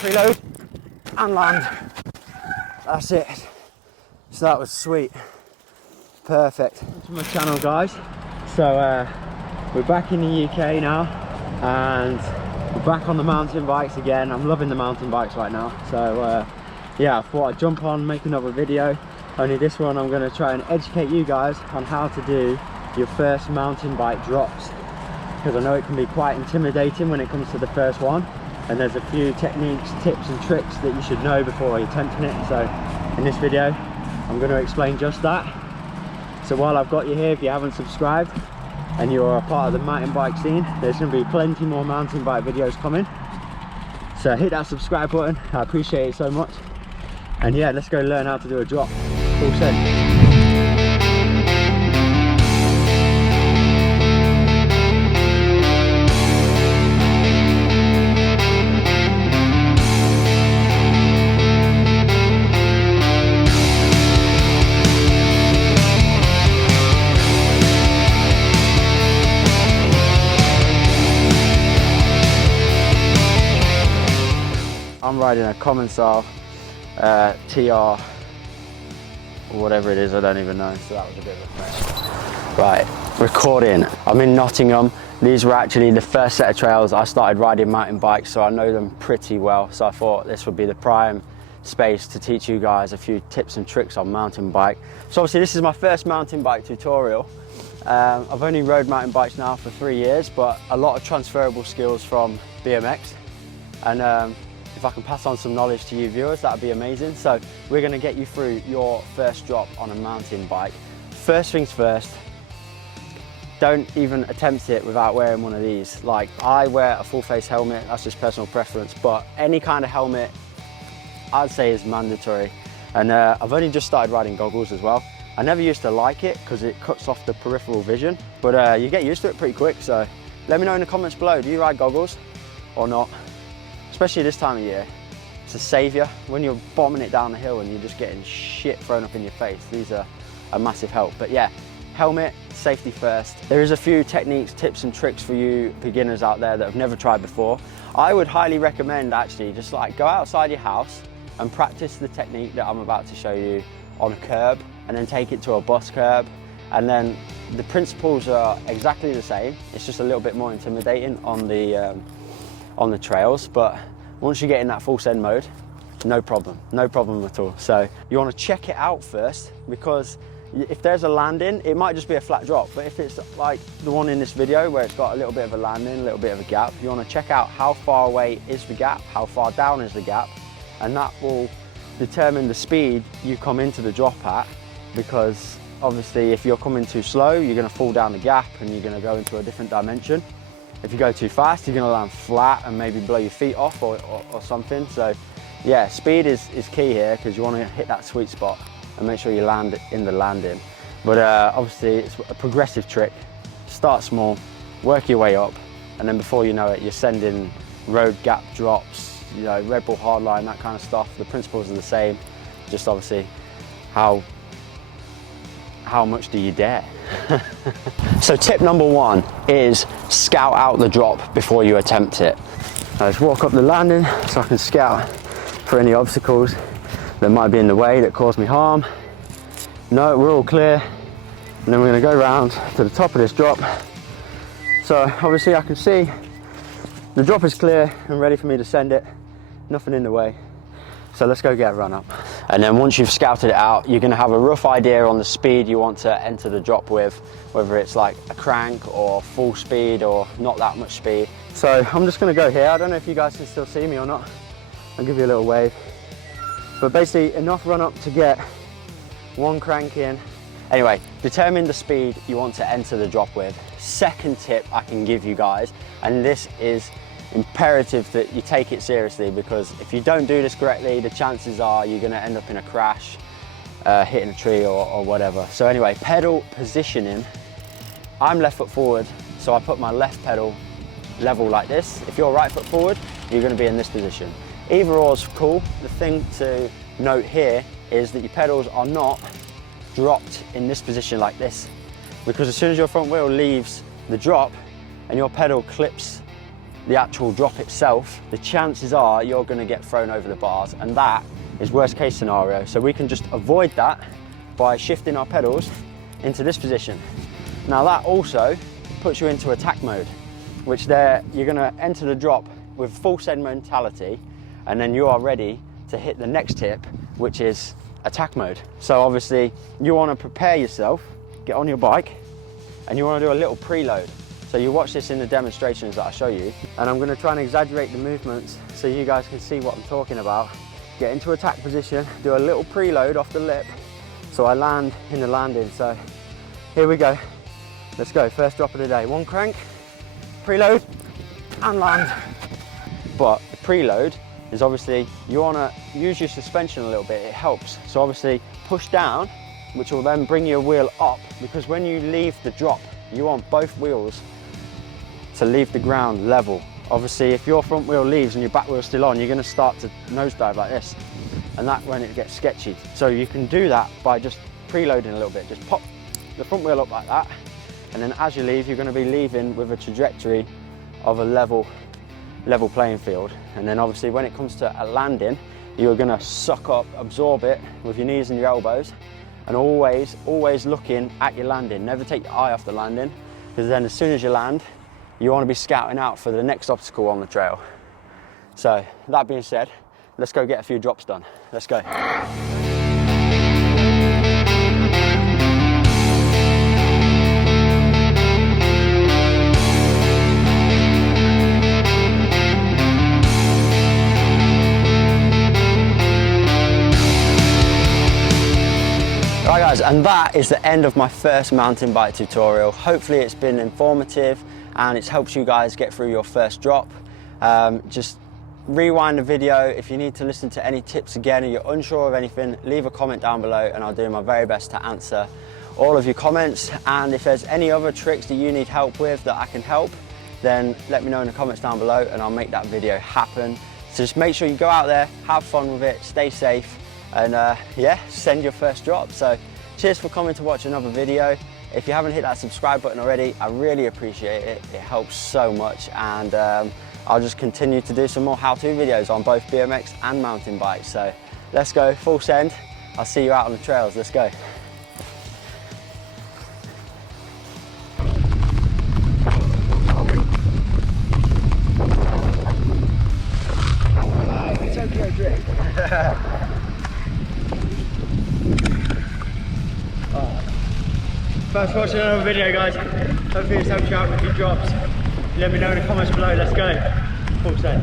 preload and land. That's it. So that was sweet. Perfect. To my channel, guys. So we're back in the UK now, and we're back on the mountain bikes again. I'm loving the mountain bikes right now. So yeah, I thought I'd jump on, make another video. Only this one I'm going to try and educate you guys on how to do your first mountain bike drops, because I know it can be quite intimidating when it comes to the first one, and there's a few techniques, tips and tricks that you should know before attempting it. So in this video I'm going to explain just that. So while I've got you here, if you haven't subscribed and you're a part of the mountain bike scene, there's going to be plenty more mountain bike videos coming, so hit that subscribe button. I appreciate it so much. And yeah, let's go learn how to do a drop. Full send. I'm riding a common style TR or whatever it is, I don't even know, so that was a bit of a mess. Right, recording. I'm in Nottingham. These were actually the first set of trails I started riding mountain bikes, so I know them pretty well. So I thought this would be the prime space to teach you guys a few tips and tricks on mountain bike. So obviously this is my first mountain bike tutorial. I've only rode mountain bikes now for 3 years, but a lot of transferable skills from BMX. And if I can pass on some knowledge to you viewers, that would be amazing. So we're going to get you through your first drop on a mountain bike. First things first, don't even attempt it without wearing one of these. Like, I wear a full face helmet, that's just personal preference, but any kind of helmet I'd say is mandatory. And I've only just started riding goggles as well. I never used to like it because it cuts off the peripheral vision, but you get used to it pretty quick. So let me know in the comments below, do you ride goggles or not? Especially this time of year, it's a saviour. When you're bombing it down the hill and you're just getting shit thrown up in your face, these are a massive help. But yeah, helmet, safety first. There is a few techniques, tips and tricks for you beginners out there that have never tried before. I would highly recommend actually just like go outside your house and practice the technique that I'm about to show you on a curb, and then take it to a bus curb. And then the principles are exactly the same. It's just a little bit more intimidating on the trails, but once you get in that full send mode, no problem at all. So you want to check it out first, because if there's a landing, it might just be a flat drop, but if it's like the one in this video where it's got a little bit of a landing, a little bit of a gap, you want to check out how far away is the gap, how far down is the gap, and that will determine the speed you come into the drop at. Because obviously if you're coming too slow, you're going to fall down the gap and you're going to go into a different dimension. If you go too fast, you're going to land flat and maybe blow your feet off or something. So yeah, speed is key here, because you want to hit that sweet spot and make sure you land in the landing. But obviously it's a progressive trick. Start small, work your way up, and then before you know it, you're sending road gap drops, you know, Red Bull hardline, that kind of stuff. The principles are the same, just obviously how much do you dare? So tip number one is scout out the drop before you attempt it. Now just walk up the landing so I can scout for any obstacles that might be in the way that cause me harm. No, we're all clear. And then we're going to go round to the top of this drop. So obviously I can see the drop is clear and ready for me to send it. Nothing in the way. So let's go get a run up. And then once you've scouted it out, you're going to have a rough idea on the speed you want to enter the drop with, whether it's like a crank or full speed or not that much speed. So I'm just going to go here. I don't know if you guys can still see me or not. I'll give you a little wave. But basically enough run up to get one crank in. Anyway, determine the speed you want to enter the drop with. Second tip I can give you guys, and this is imperative that you take it seriously, because if you don't do this correctly, the chances are you're going to end up in a crash, hitting a tree or whatever. So anyway, pedal positioning. I'm left foot forward, so I put my left pedal level like this. If you're right foot forward, you're going to be in this position. Either or is cool. The thing to note here is that your pedals are not dropped in this position like this, because as soon as your front wheel leaves the drop and your pedal clips the actual drop itself, the chances are you're going to get thrown over the bars, and that is worst case scenario. So we can just avoid that by shifting our pedals into this position. Now that also puts you into attack mode, which there you're going to enter the drop with full send mentality, and then you are ready to hit the next tip, which is attack mode. So obviously you want to prepare yourself, get on your bike, and you want to do a little preload. So you watch this in the demonstrations that I show you, and I'm going to try and exaggerate the movements so you guys can see what I'm talking about. Get into attack position, do a little preload off the lip so I land in the landing. So here we go, let's go. First drop of the day, one crank, preload and land. But the preload is obviously you want to use your suspension a little bit, it helps. So obviously push down, which will then bring your wheel up, because when you leave the drop you want both wheels to leave the ground level. Obviously if your front wheel leaves and your back wheel's still on, you're going to start to nosedive like this, and that's when it gets sketchy. So you can do that by just preloading a little bit. Just pop the front wheel up like that, and then as you leave you're going to be leaving with a trajectory of a level playing field. And then obviously when it comes to a landing, you're going to suck up, absorb it with your knees and your elbows, and always looking at your landing. Never take your eye off the landing, because then as soon as you land you want to be scouting out for the next obstacle on the trail. So that being said, let's go get a few drops done. Let's go. Right guys, and that is the end of my first mountain bike tutorial. Hopefully it's been informative and it's helped you guys get through your first drop. Just rewind the video. If you need to listen to any tips again or you're unsure of anything, leave a comment down below and I'll do my very best to answer all of your comments. And if there's any other tricks that you need help with that I can help, then let me know in the comments down below and I'll make that video happen. So just make sure you go out there, have fun with it, stay safe, and yeah, send your first drop. So cheers for coming to watch another video. If you haven't hit that subscribe button already, I really appreciate it. It helps so much, and I'll just continue to do some more how-to videos on both BMX and mountain bikes. So let's go, full send. I'll see you out on the trails, let's go. Tokyo drift. Thanks for watching another video, guys. Hopefully it's helped you out with your drops. Let me know in the comments below. Let's go. Full send.